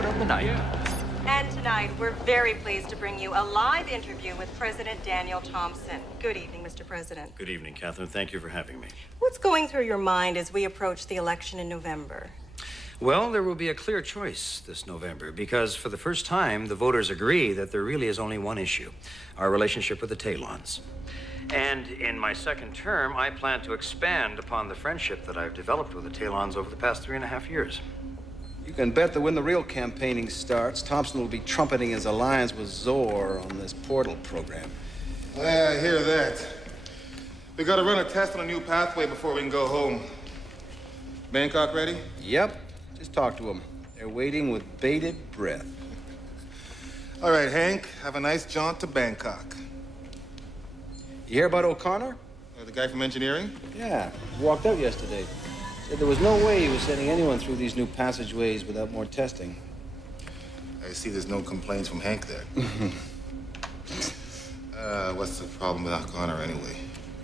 report of the night. And tonight, we're very pleased to bring you a live interview with President Daniel Thompson. Good evening, Mr. President. Good evening, Catherine. Thank you for having me. What's going through your mind as we approach the election in November? Well, there will be a clear choice this November because for the first time, the voters agree that there really is only one issue, our relationship with the Talons. And in my second term, I plan to expand upon the friendship that I've developed with the Talons over the past 3.5 years. You can bet that when the real campaigning starts, Thompson will be trumpeting his alliance with Zor on this portal program. Yeah, I hear that. We gotta run a test on a new pathway before we can go home. Bangkok ready? Yep. Just talk to them. They're waiting with bated breath. All right, Hank, have a nice jaunt to Bangkok. You hear about O'Connor? The guy from engineering? Yeah, he walked out yesterday. Said there was no way he was sending anyone through these new passageways without more testing. I see there's no complaints from Hank there. What's the problem with O'Connor anyway?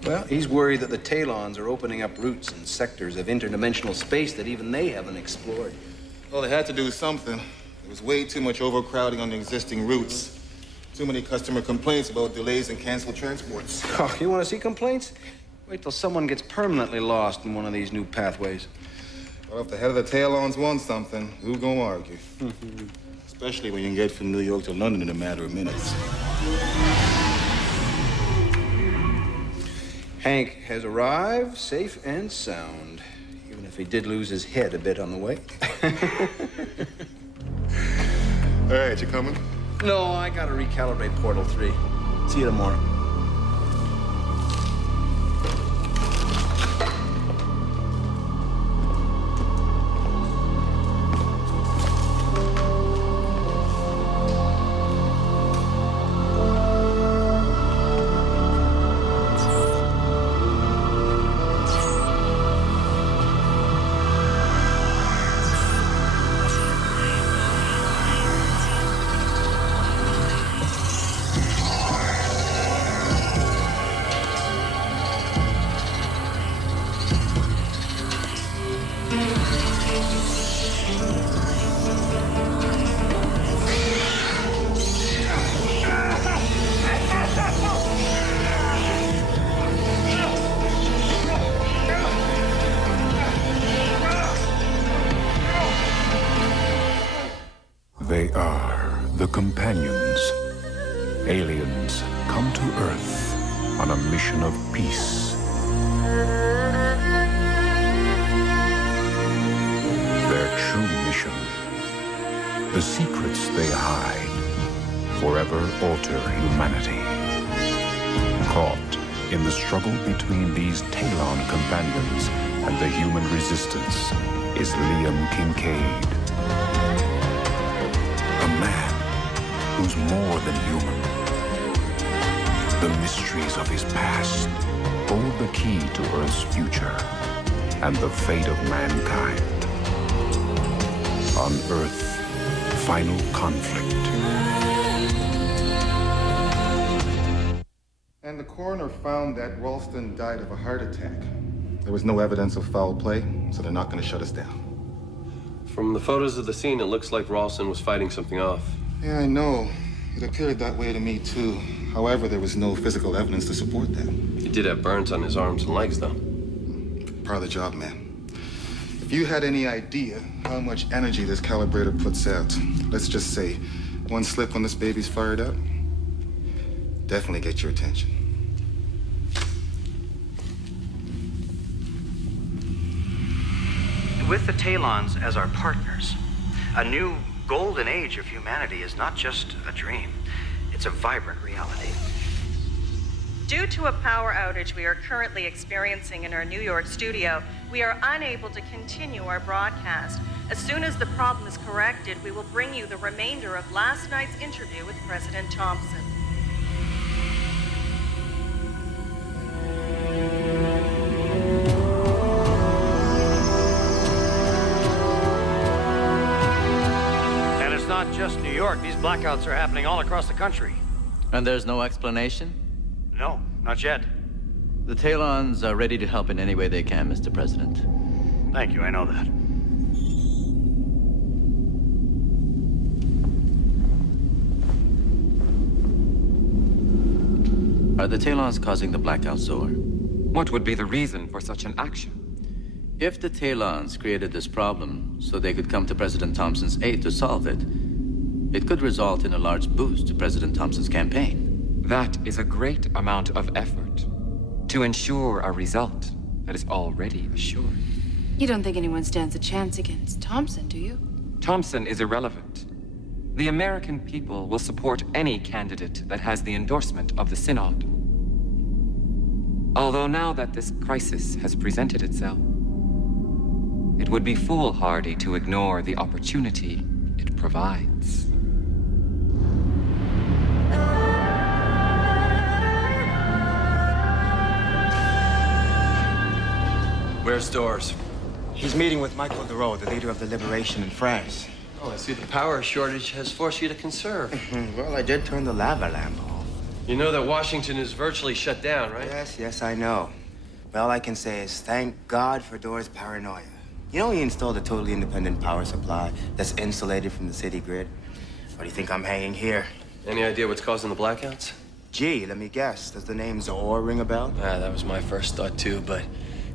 Well, he's worried that the Talons are opening up routes and sectors of interdimensional space that even they haven't explored. Well, they had to do something. There was way too much overcrowding on the existing routes. Too many customer complaints about delays and canceled transports. Oh, you want to see complaints? Wait till someone gets permanently lost in one of these new pathways. Well, if the head of the Talons wants something, who's gonna argue? Especially when you can get from New York to London in a matter of minutes. Hank has arrived safe and sound, even if he did lose his head a bit on the way. All right, you coming? No, I gotta recalibrate Portal 3. See you tomorrow. They are the companions. Aliens come to Earth on a mission of peace. Their true mission, the secrets they hide, forever alter humanity. Caught in the struggle between these Talon companions and the human resistance is Liam Kincaid. A man who's more than human. The mysteries of his past hold the key to Earth's future and the fate of mankind. On Earth, final conflict. And the coroner found that Ralston died of a heart attack. There was no evidence of foul play, so they're not going to shut us down. From the photos of the scene, it looks like Ralston was fighting something off. Yeah, I know. It appeared that way to me, too. However, there was no physical evidence to support that. He did have burns on his arms and legs, though. Part of the job, man. If you had any idea how much energy this calibrator puts out, let's just say one slip when this baby's fired up, definitely get your attention. With the Talons as our partners, a new golden age of humanity is not just a dream. It's a vibrant reality. Due to a power outage we are currently experiencing in our New York studio, we are unable to continue our broadcast. As soon as the problem is corrected, we will bring you the remainder of last night's interview with President Thompson. And it's not just New York. These blackouts are happening all across the country. And there's no explanation? No, not yet. The Talons are ready to help in any way they can, Mr. President. Thank you, I know that. Are the Talons causing the blackout, Zor? What would be the reason for such an action? If the Talons created this problem so they could come to President Thompson's aid to solve it, it could result in a large boost to President Thompson's campaign. That is a great amount of effort to ensure a result that is already assured. You don't think anyone stands a chance against Thompson, do you? Thompson is irrelevant. The American people will support any candidate that has the endorsement of the Synod. Although now that this crisis has presented itself, it would be foolhardy to ignore the opportunity it provides. Where's Doors? He's meeting with Michael Duro, the leader of the Liberation in France. Oh, I see the power shortage has forced you to conserve. Well, I did turn the lava lamp off. You know that Washington is virtually shut down, right? Yes, I know. But all I can say is thank God for Dora's paranoia. You know he installed a totally independent power supply that's insulated from the city grid. Why do you think I'm hanging here? Any idea what's causing the blackouts? Gee, let me guess. Does the name Zor ring a bell? That was my first thought too, but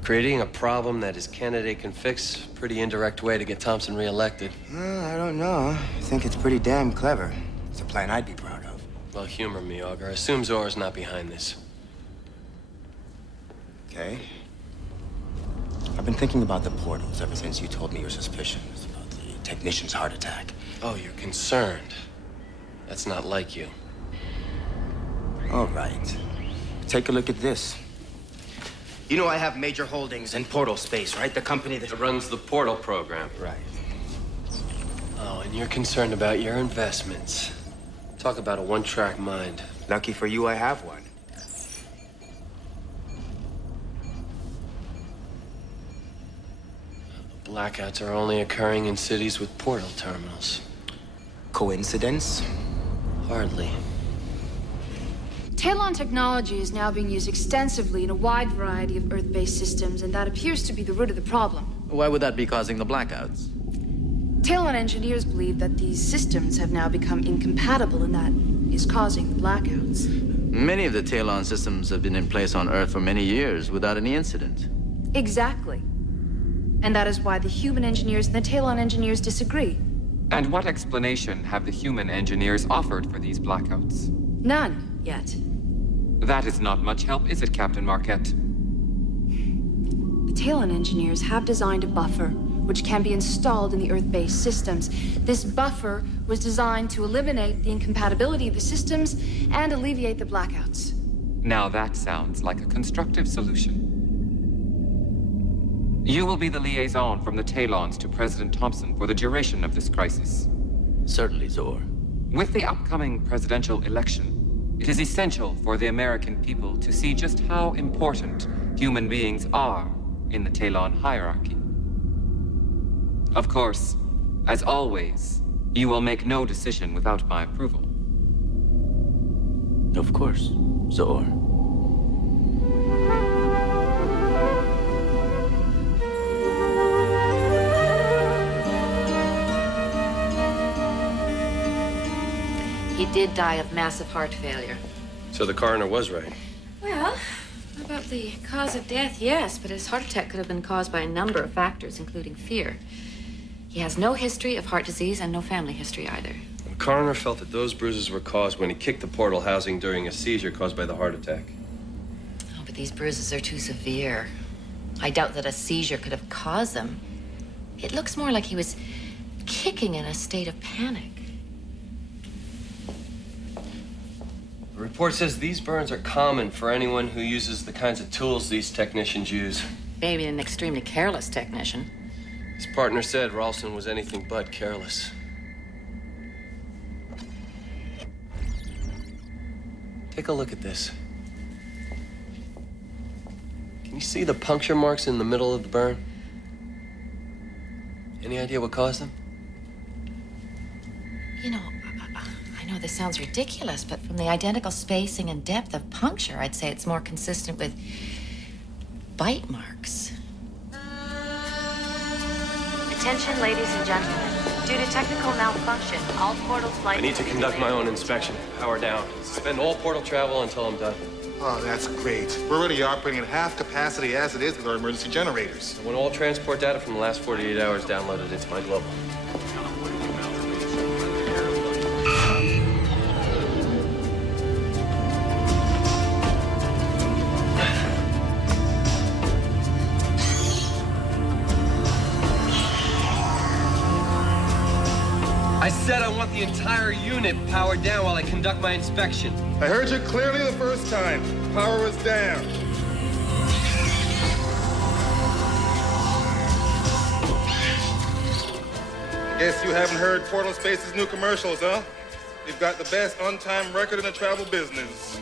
creating a problem that his candidate can fix, pretty indirect way to get Thompson reelected. I don't know. I think it's pretty damn clever. It's a plan I'd be proud of. Well, humor me, Augur. Assume Zor's not behind this. Okay. I've been thinking about the portals ever since you told me your suspicions about the technician's heart attack. Oh, you're concerned. That's not like you. All right. Take a look at this. You know I have major holdings in portal space, right? The company that runs the portal program. Right. Oh, and you're concerned about your investments. Talk about a one-track mind. Lucky for you, I have one. Blackouts are only occurring in cities with portal terminals. Coincidence? Hardly. Talon technology is now being used extensively in a wide variety of Earth-based systems, and that appears to be the root of the problem. Why would that be causing the blackouts? Talon engineers believe that these systems have now become incompatible, and that is causing the blackouts. Many of the Talon systems have been in place on Earth for many years without any incident. Exactly. And that is why the human engineers and the Talon engineers disagree. And what explanation have the human engineers offered for these blackouts? None, yet. That is not much help, is it, Captain Marquette? The Talon engineers have designed a buffer, which can be installed in the Earth-based systems. This buffer was designed to eliminate the incompatibility of the systems and alleviate the blackouts. Now that sounds like a constructive solution. You will be the liaison from the Talons to President Thompson for the duration of this crisis. Certainly, Zor. With the upcoming presidential election, it is essential for the American people to see just how important human beings are in the Talon hierarchy. Of course, as always, you will make no decision without my approval. Of course, Zor. He did die of massive heart failure. So the coroner was right. Well, about the cause of death, yes, but his heart attack could have been caused by a number of factors, including fear. He has no history of heart disease and no family history either. The coroner felt that those bruises were caused when he kicked the portal housing during a seizure caused by the heart attack. Oh, but these bruises are too severe. I doubt that a seizure could have caused them. It looks more like he was kicking in a state of panic. The report says these burns are common for anyone who uses the kinds of tools these technicians use. Maybe an extremely careless technician. His partner said Ralston was anything but careless. Take a look at this. Can you see the puncture marks in the middle of the burn? Any idea what caused them? You know, I know this sounds ridiculous, but from the identical spacing and depth of puncture, I'd say it's more consistent with bite marks. Attention, ladies and gentlemen. Due to technical malfunction, all portal flights... I need to conduct my own inspection. Power down. Suspend all portal travel until I'm done. Oh, that's great. We're already operating at half capacity as it is with our emergency generators. I want all transport data from the last 48 hours downloaded into my global. I said I want the entire unit powered down while I conduct my inspection. I heard you clearly the first time. Power was down. I guess you haven't heard Portal Space's new commercials, huh? We've got the best on-time record in the travel business.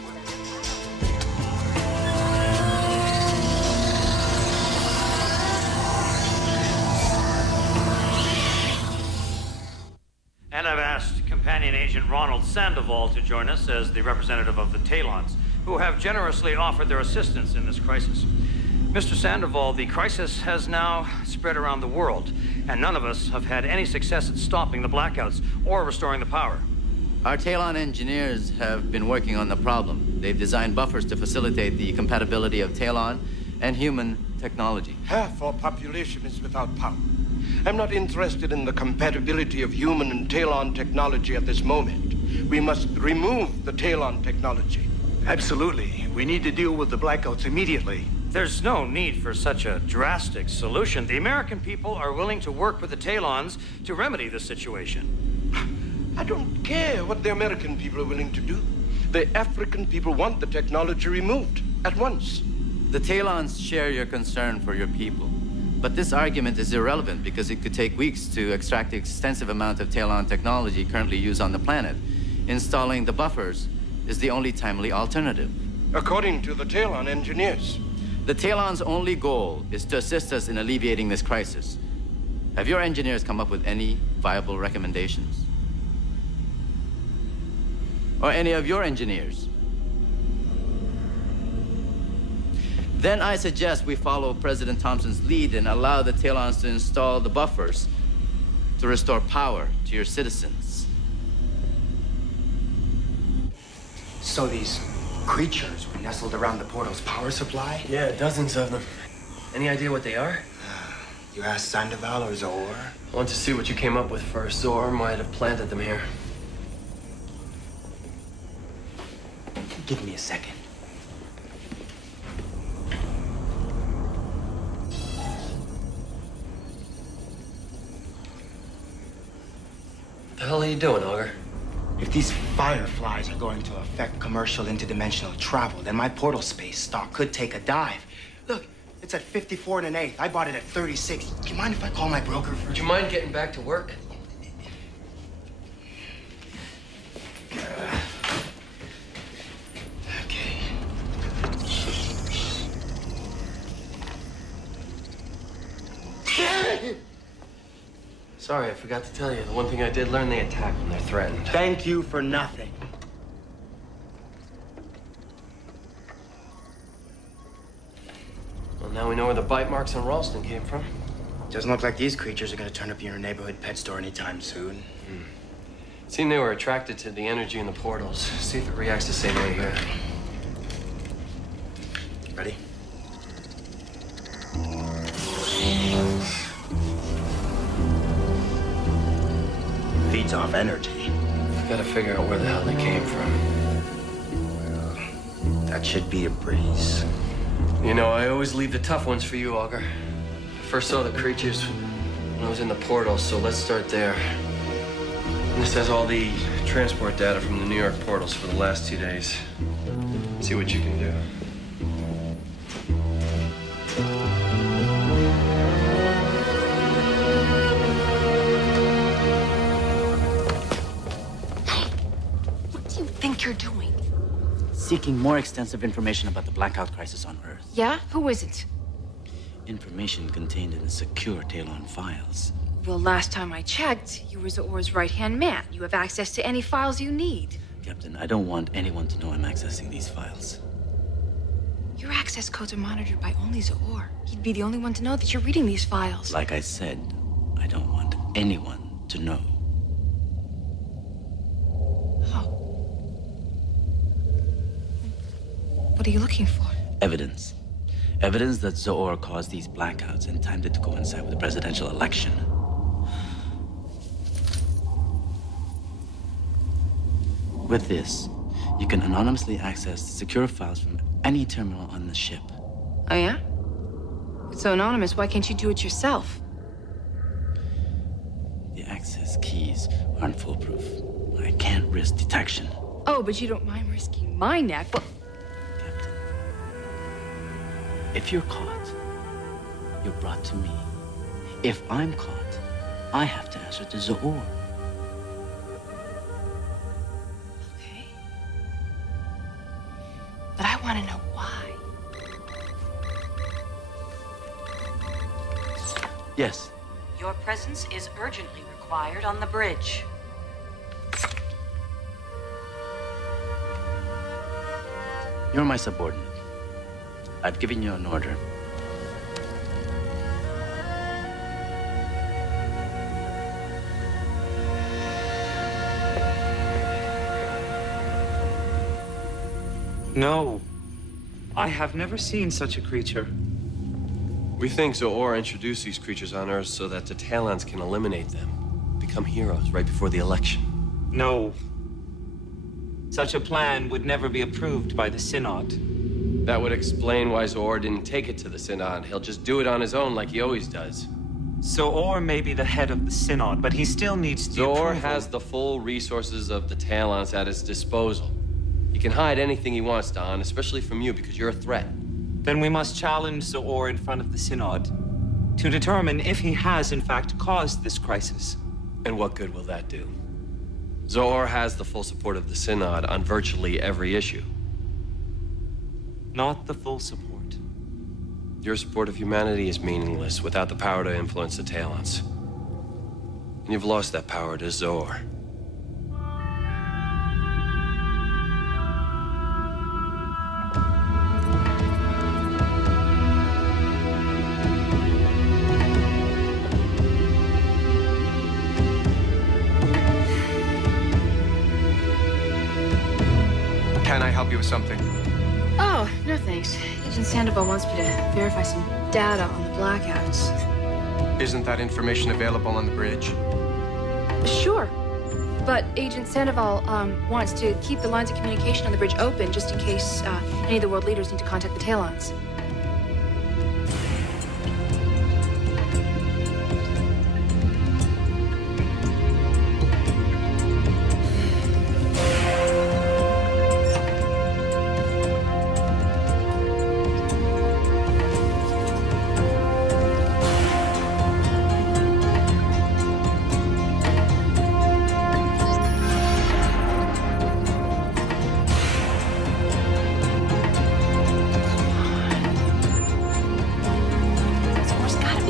And I've asked Companion Agent Ronald Sandoval to join us as the representative of the Talons, who have generously offered their assistance in this crisis. Mr. Sandoval, the crisis has now spread around the world, and none of us have had any success at stopping the blackouts or restoring the power. Our Talon engineers have been working on the problem. They've designed buffers to facilitate the compatibility of Talon and human technology. Half our population is without power. I'm not interested in the compatibility of human and Talon technology at this moment. We must remove the Talon technology. Absolutely. We need to deal with the blackouts immediately. There's no need for such a drastic solution. The American people are willing to work with the Talons to remedy the situation. I don't care what the American people are willing to do. The African people want the technology removed at once. The Talons share your concern for your people. But this argument is irrelevant because it could take weeks to extract the extensive amount of Talon technology currently used on the planet. Installing the buffers is the only timely alternative. According to the Talon engineers. The Talon's only goal is to assist us in alleviating this crisis. Have your engineers come up with any viable recommendations? Or any of your engineers? Then I suggest we follow President Thompson's lead and allow the Talons to install the buffers to restore power to your citizens. So these creatures were nestled around the portal's power supply? Yeah, dozens of them. Any idea what they are? You asked Sandoval or Zor? I want to see what you came up with first. Zor might have planted them here. Give me a second. What the hell are you doing, Augur? If these fireflies are going to affect commercial interdimensional travel, then my portal space stock could take a dive. Look, it's at 54 1/8. I bought it at 36. Do you mind if I call my broker first? Would you mind getting back to work? Sorry, I forgot to tell you. The one thing I did learn, they attack when they're threatened. Thank you for nothing. Well, now we know where the bite marks on Ralston came from. Doesn't look like these creatures are going to turn up in your neighborhood pet store anytime soon. Seemed they were attracted to the energy in the portals. See if it reacts the same way here. Ready? Feeds off energy. Gotta figure out where the hell they came from. That should be a breeze. You know, I always leave the tough ones for you, Augur. I first saw the creatures when I was in the portal, so let's start there. And this has all the transport data from the New York portals for the last 2 days. See what you can do. Think you're doing? Seeking more extensive information about the blackout crisis on Earth. Yeah? Who is it? Information contained in the secure Talon files. Well, last time I checked, you were Zor's right-hand man. You have access to any files you need. Captain, I don't want anyone to know I'm accessing these files. Your access codes are monitored by only Zor. He'd be the only one to know that you're reading these files. Like I said, I don't want anyone to know. What are you looking for? Evidence. Evidence that Zoor caused these blackouts and timed it to coincide with the presidential election. With this, you can anonymously access secure files from any terminal on the ship. Oh, yeah? It's so anonymous, why can't you do it yourself? The access keys aren't foolproof. I can't risk detection. Oh, but you don't mind risking my neck? Well, if you're caught, you're brought to me. If I'm caught, I have to answer to Zoor. okay. But I want to know why. Yes. Your presence is urgently required on the bridge. You're my subordinate. I've given you an order. No. I have never seen such a creature. We think Zoor introduced these creatures on Earth so that the Talons can eliminate them, become heroes right before the election. No. Such a plan would never be approved by the Synod. That would explain why Zoor didn't take it to the Synod. He'll just do it on his own like he always does. Zoor may be the head of the Synod, but he still needs the Zoor approval. has the full resources of the Talons at his disposal. He can hide anything he wants, Don, especially from you because you're a threat. Then we must challenge Zoor in front of the Synod to determine if he has in fact caused this crisis. And what good will that do? Zoor has the full support of the Synod on virtually every issue. Not the full support. Your support of humanity is meaningless without the power to influence the Talons. And you've lost that power to Zoor. Can I help you with something? Oh, no thanks. Agent Sandoval wants me to verify some data on the blackouts. Isn't that information available on the bridge? Sure. But Agent Sandoval wants to keep the lines of communication on the bridge open just in case any of the world leaders need to contact the Talons.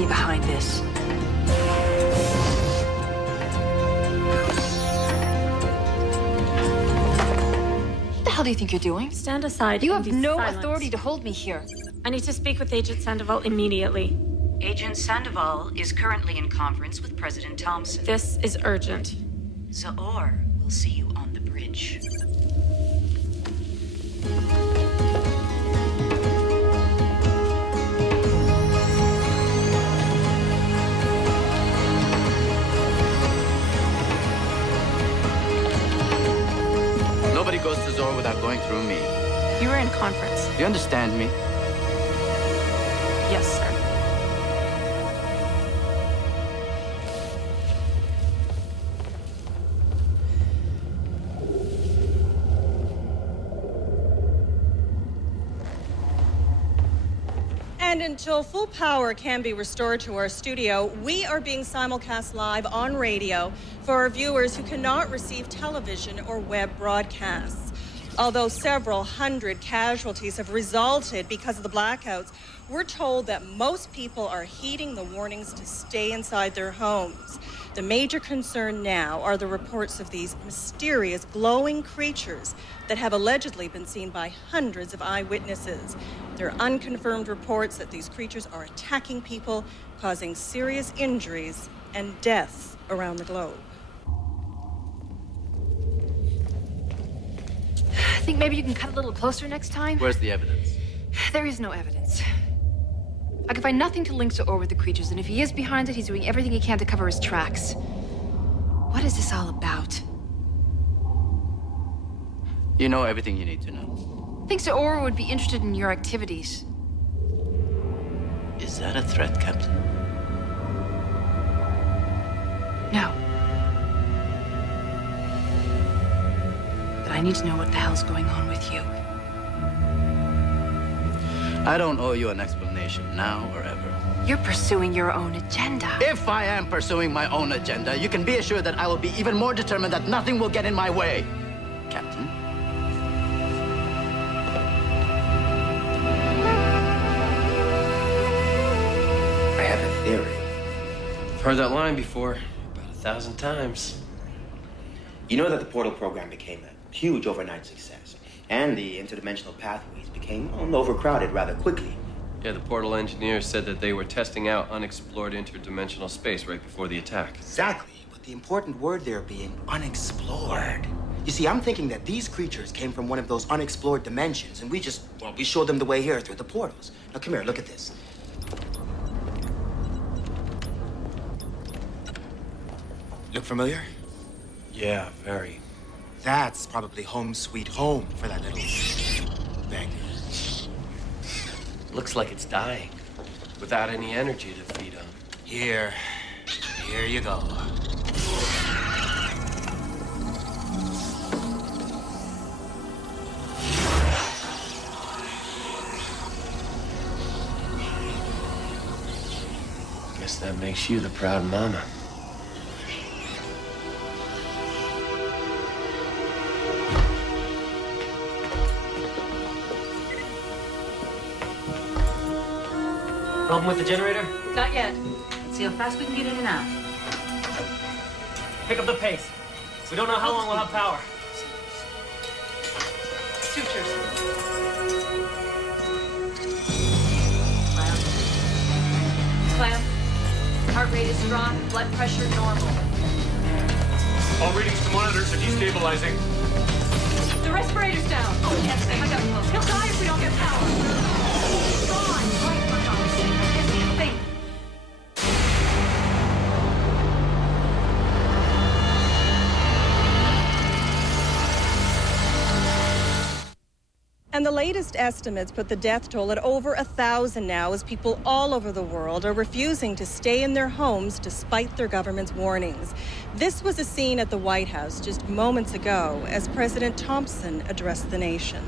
Behind this. What the hell do you think you're doing? Stand aside. You and have be no silent. authority to hold me here. I need to speak with Agent Sandoval immediately. Agent Sandoval is currently in conference with President Thompson. This is urgent. Zoor will see you on the bridge. Nobody goes to Zoor without going through me. You were in conference. Do you understand me? Yes, sir. And until full power can be restored to our studio, we are being simulcast live on radio for our viewers who cannot receive television or web broadcasts. Although several hundred casualties have resulted because of the blackouts, we're told that most people are heeding the warnings to stay inside their homes. The major concern now are the reports of these mysterious glowing creatures that have allegedly been seen by hundreds of eyewitnesses. There are unconfirmed reports that these creatures are attacking people, causing serious injuries and deaths around the globe. think maybe you can cut a little closer next time? Where's the evidence? There is no evidence. I can find nothing to link Or with the creatures, and if he is behind it, he's doing everything he can to cover his tracks. What is this all about? You know everything you need to know. I think Or would be interested in your activities. Is that a threat, Captain? No. But I need to know what the hell's going on with you. I don't owe you an explanation, now or ever. You're pursuing your own agenda. If I am pursuing my own agenda, you can be assured that I will be even more determined that nothing will get in my way, Captain. I have a theory. I've heard that line before, about 1,000 times. You know that the portal program became a huge overnight success, and the interdimensional pathways became overcrowded rather quickly. Yeah, the portal engineers said that they were testing out unexplored interdimensional space right before the attack. Exactly, but the important word there being unexplored. You see, I'm thinking that these creatures came from one of those unexplored dimensions, and we showed them the way here through the portals. Now, come here, look at this. Look familiar? Yeah, very. That's probably home sweet home for that little beggar. Looks like it's dying, without any energy to feed on. Here you go. Guess that makes you the proud mama. Problem with the generator? Not yet. Let's see how fast we can get in and out. Pick up the pace. We don't know how long we'll have power. Sutures. Clamp. Heart rate is strong. Blood pressure normal. All readings to monitors are destabilizing. The respirator's down. Oh, yes, I got close. He'll die if we don't get power. Gone. Right, for God's sake. I just can't think. And the latest estimates put the death toll at over 1,000 now, as people all over the world are refusing to stay in their homes despite their government's warnings. This was a scene at the White House just moments ago as President Thompson addressed the nation.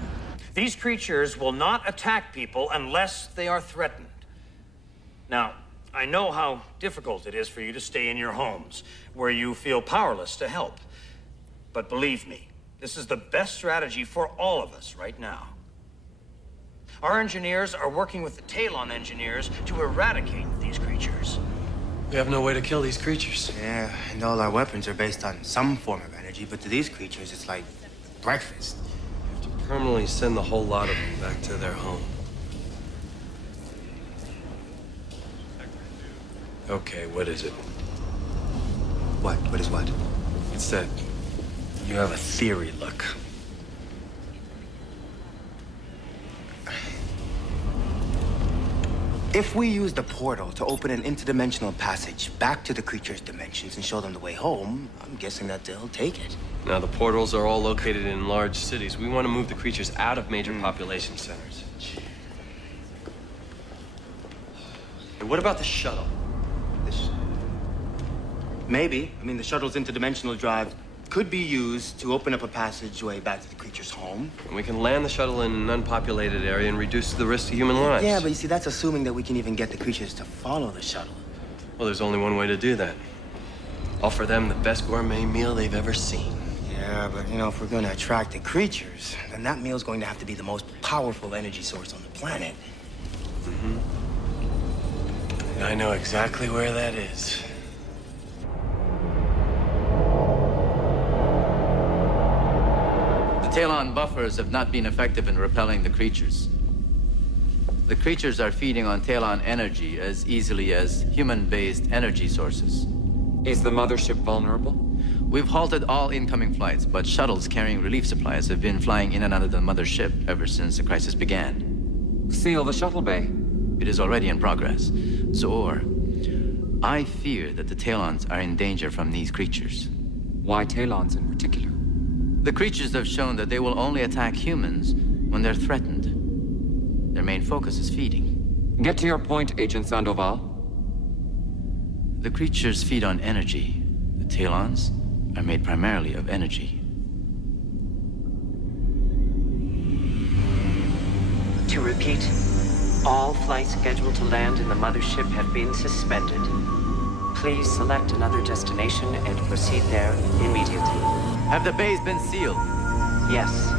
These creatures will not attack people unless they are threatened. Now, I know how difficult it is for you to stay in your homes, where you feel powerless to help. But believe me, this is the best strategy for all of us right now. Our engineers are working with the Talon engineers to eradicate these creatures. We have no way to kill these creatures. Yeah, and all our weapons are based on some form of energy, but to these creatures, it's like breakfast. We have to permanently send the whole lot of them back to their home. Okay, what is it? What? What is what? It's that you have a theory, look. If we use the portal to open an interdimensional passage back to the creature's dimensions and show them the way home, I'm guessing that they'll take it. Now, the portals are all located in large cities. We want to move the creatures out of major population centers. And what about the shuttle? Maybe. I mean, the shuttle's interdimensional drive could be used to open up a passageway back to the creature's home. And we can land the shuttle in an unpopulated area and reduce the risk to human lives. Yeah, but you see, that's assuming that we can even get the creatures to follow the shuttle. Well, there's only one way to do that. Offer them the best gourmet meal they've ever seen. Yeah, but, you know, if we're going to attract the creatures, then that meal's going to have to be the most powerful energy source on the planet. Mm-hmm. And I know exactly where that is. The Talon buffers have not been effective in repelling the creatures. The creatures are feeding on Talon energy as easily as human-based energy sources. Is the Mothership vulnerable? We've halted all incoming flights, but shuttles carrying relief supplies have been flying in and out of the Mothership ever since the crisis began. Seal the shuttle bay. It is already in progress. Zor, I fear that the Talons are in danger from these creatures. Why Talons in particular? The creatures have shown that they will only attack humans when they're threatened. Their main focus is feeding. Get to your point, Agent Sandoval. The creatures feed on energy. The Talons are made primarily of energy. To repeat, all flights scheduled to land in the Mothership have been suspended. Please select another destination and proceed there immediately. Have the bays been sealed? Yes.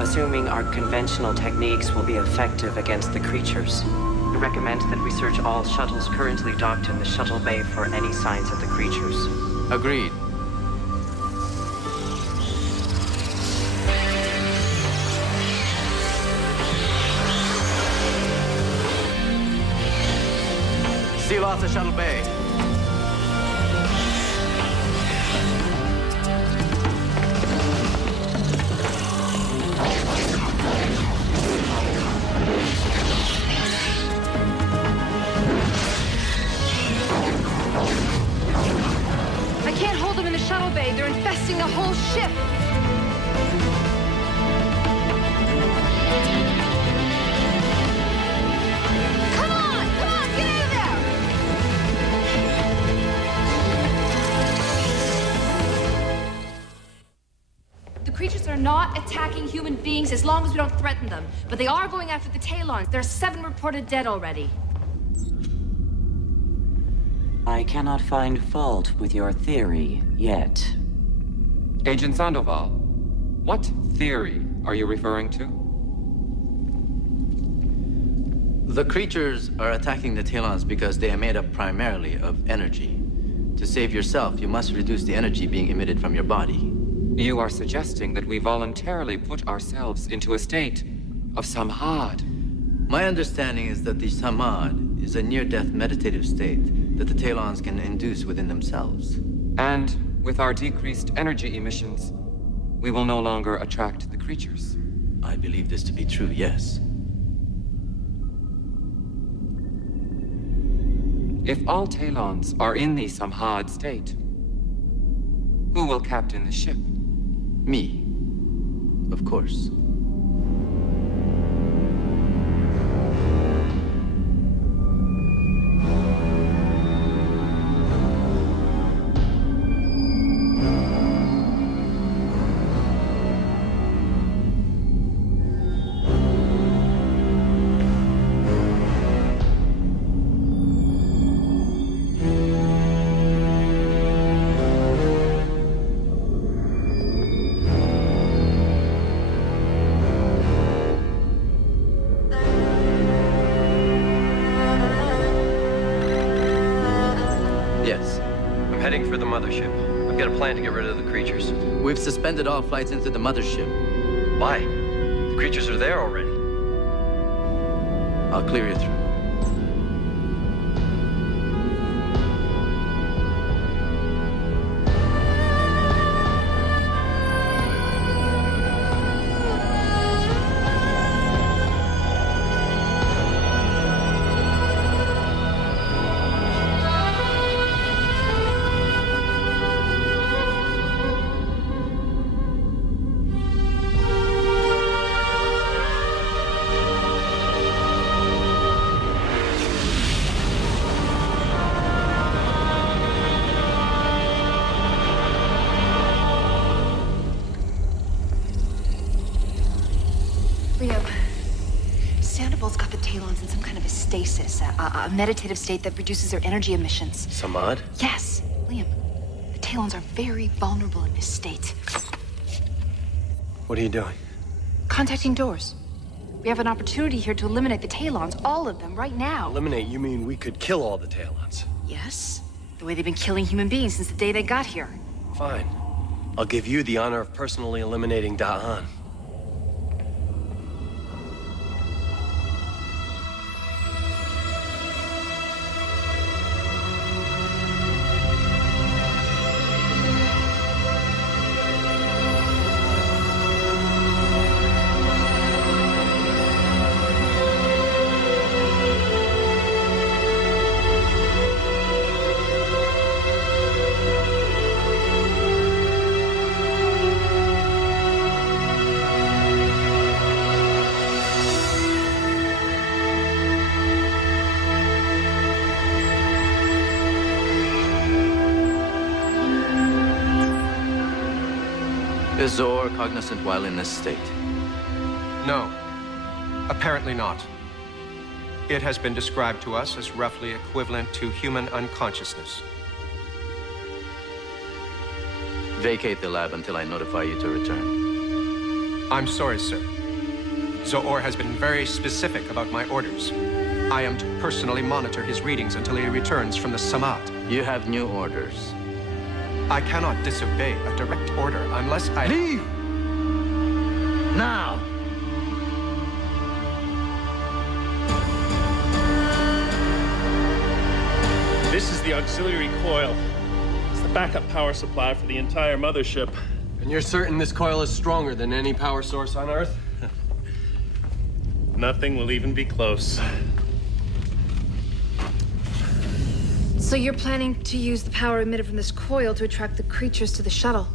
Assuming our conventional techniques will be effective against the creatures, we recommend that we search all shuttles currently docked in the shuttle bay for any signs of the creatures. Agreed. Seal off the shuttle bay. I can't hold them in the shuttle bay. They're infesting the whole ship. Come on, get out of there! The creatures are not attacking human beings as long as we don't threaten them. But they are going after the Talons. There are 7 reported dead already. I cannot find fault with your theory yet. Agent Sandoval, what theory are you referring to? The creatures are attacking the Talons because they are made up primarily of energy. To save yourself, you must reduce the energy being emitted from your body. You are suggesting that we voluntarily put ourselves into a state of samad. My understanding is that the samad is a near-death meditative state that the Talons can induce within themselves. And with our decreased energy emissions, we will no longer attract the creatures. I believe this to be true, yes. If all Talons are in the samad state, who will captain the ship? Me, of course. Heading for the Mothership. I've got a plan to get rid of the creatures. We've suspended all flights into the Mothership. Why? The creatures are there already. I'll clear you through. Sandoval's got the Talons in some kind of a stasis, a meditative state that reduces their energy emissions. Samad? Yes, Liam. The Talons are very vulnerable in this state. What are you doing? Contacting doors. We have an opportunity here to eliminate the Talons, all of them, right now. Eliminate? You mean we could kill all the Talons? Yes. The way they've been killing human beings since the day they got here. Fine. I'll give you the honor of personally eliminating Da'an. Is Zor cognizant while in this state? No, apparently not. It has been described to us as roughly equivalent to human unconsciousness. Vacate the lab until I notify you to return. I'm sorry, sir. Zor has been very specific about my orders. I am to personally monitor his readings until he returns from the Samad. You have new orders. I cannot disobey a direct order unless I... Leave! Now! This is the auxiliary coil. It's the backup power supply for the entire mothership. And you're certain this coil is stronger than any power source on Earth? Nothing will even be close. So you're planning to use the power emitted from this coil to attract the creatures to the shuttle?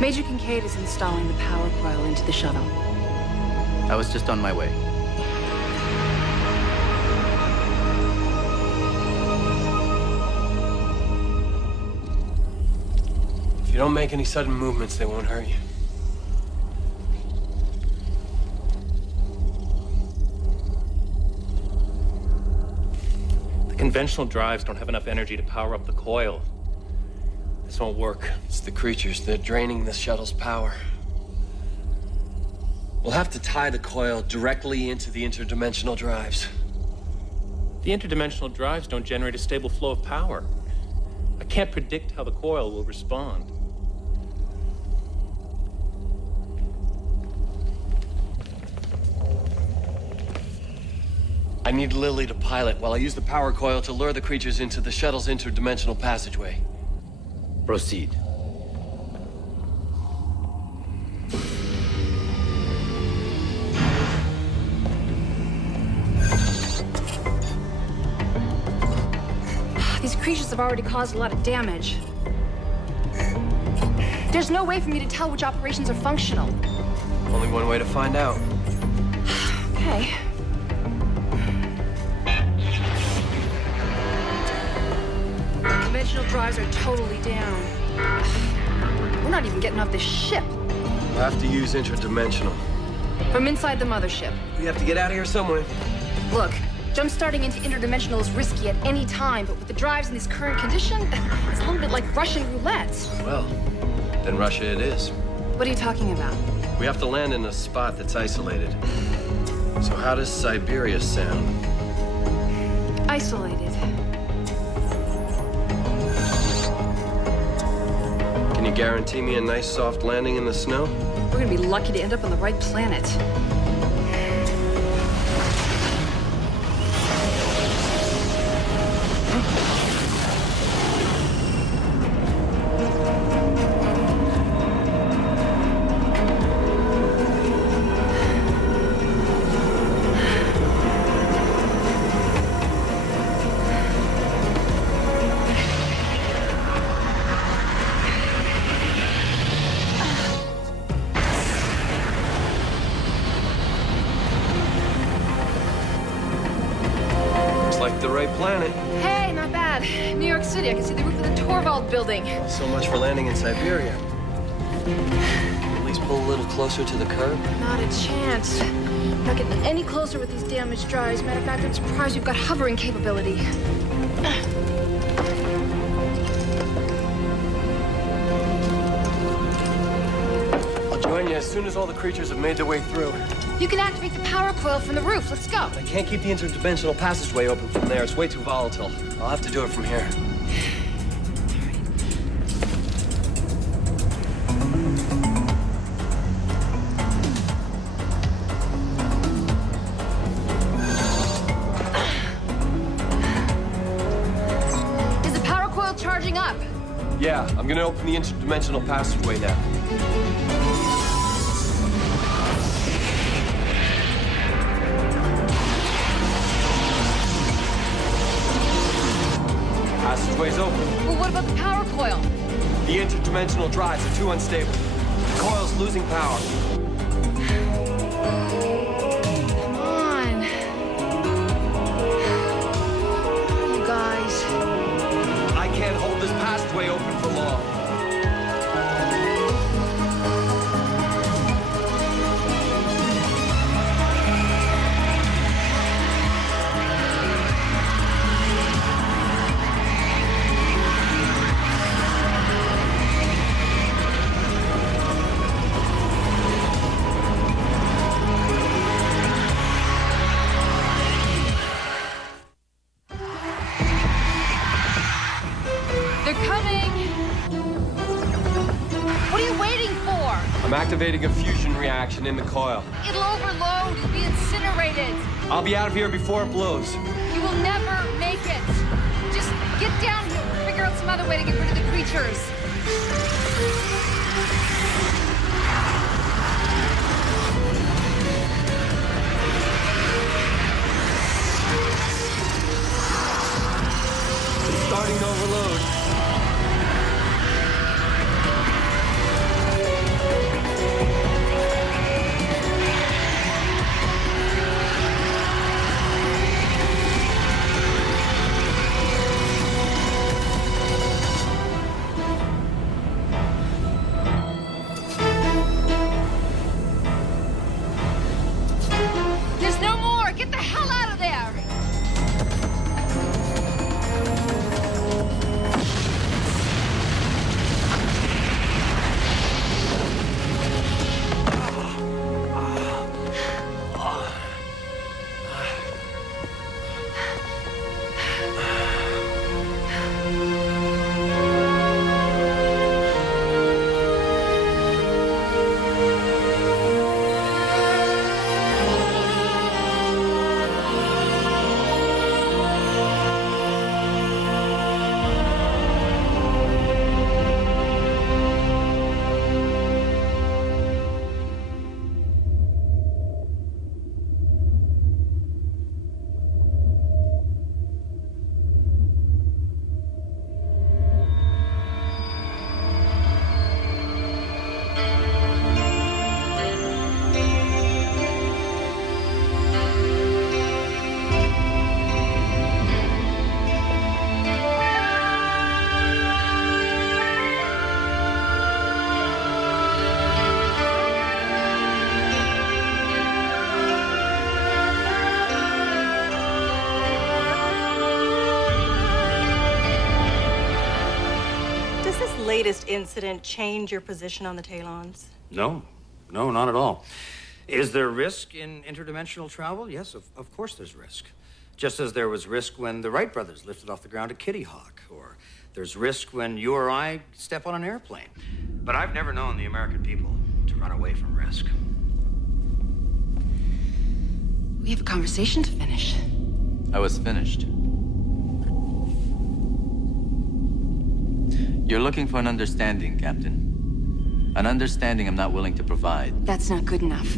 Major Kincaid is installing the power coil into the shuttle. I was just on my way. If you don't make any sudden movements, they won't hurt you. The conventional drives don't have enough energy to power up the coil. This won't work. It's the creatures. They're draining the shuttle's power. We'll have to tie the coil directly into the interdimensional drives. The interdimensional drives don't generate a stable flow of power. I can't predict how the coil will respond. I need Lily to pilot while I use the power coil to lure the creatures into the shuttle's interdimensional passageway. Proceed. These creatures have already caused a lot of damage. There's no way for me to tell which operations are functional. Only one way to find out. Okay. Conventional drives are totally down. We're not even getting off this ship. We'll have to use interdimensional. From inside the mothership. We have to get out of here somewhere. Look, jump-starting into interdimensional is risky at any time, but with the drives in this current condition, it's a little bit like Russian roulette. Well, then Russia it is. What are you talking about? We have to land in a spot that's isolated. So how does Siberia sound? Isolated. Can you guarantee me a nice soft landing in the snow? We're gonna be lucky to end up on the right planet. The right planet. Hey, not bad. New York City, I can see the roof of the Torvald building. So much for landing in Siberia. At least pull a little closer to the curb. Not a chance. We're not getting any closer with these damaged drives. Matter of fact, I'm surprised we've got hovering capability. soon as all the creatures have made their way through. You can activate the power coil from the roof. Let's go. I can't keep the interdimensional passageway open from there. It's way too volatile. I'll have to do it from here. Is the power coil charging up? Yeah, I'm gonna open the interdimensional passageway now. Passageway's open. Well, what about the power coil? The interdimensional drives are too unstable. The coil's losing power. Come on. You guys. I can't hold this passageway open for long. I'm activating a fusion reaction in the coil. It'll overload. You'll be incinerated. I'll be out of here before it blows. You will never make it. Just get down here. We'll figure out some other way to get rid of the creatures. It's starting to overload. Latest incident change your position on the Talons? No, not at all. Is there risk in interdimensional travel? Yes, of course there's risk. Just as there was risk when the Wright brothers lifted off the ground at Kitty Hawk, or there's risk when you or I step on an airplane. But I've never known the American people to run away from risk. We have a conversation to finish. I was finished. You're looking for an understanding, Captain. An understanding I'm not willing to provide. That's not good enough.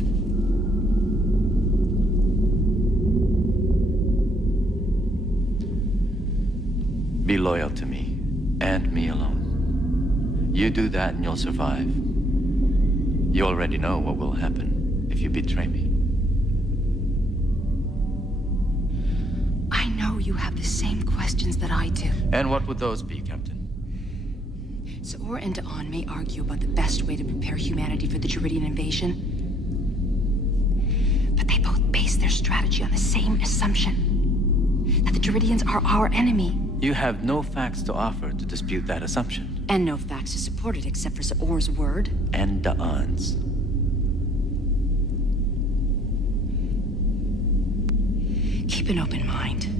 Be loyal to me, and me alone. You do that and you'll survive. You already know what will happen if you betray me. I know you have the same questions that I do. And what would those be, Captain? Zor and Da'an may argue about the best way to prepare humanity for the Jeridian invasion. But they both base their strategy on the same assumption. That the Jeridians are our enemy. You have no facts to offer to dispute that assumption. And no facts to support it except for Zor's word. And Da'an's. Keep an open mind.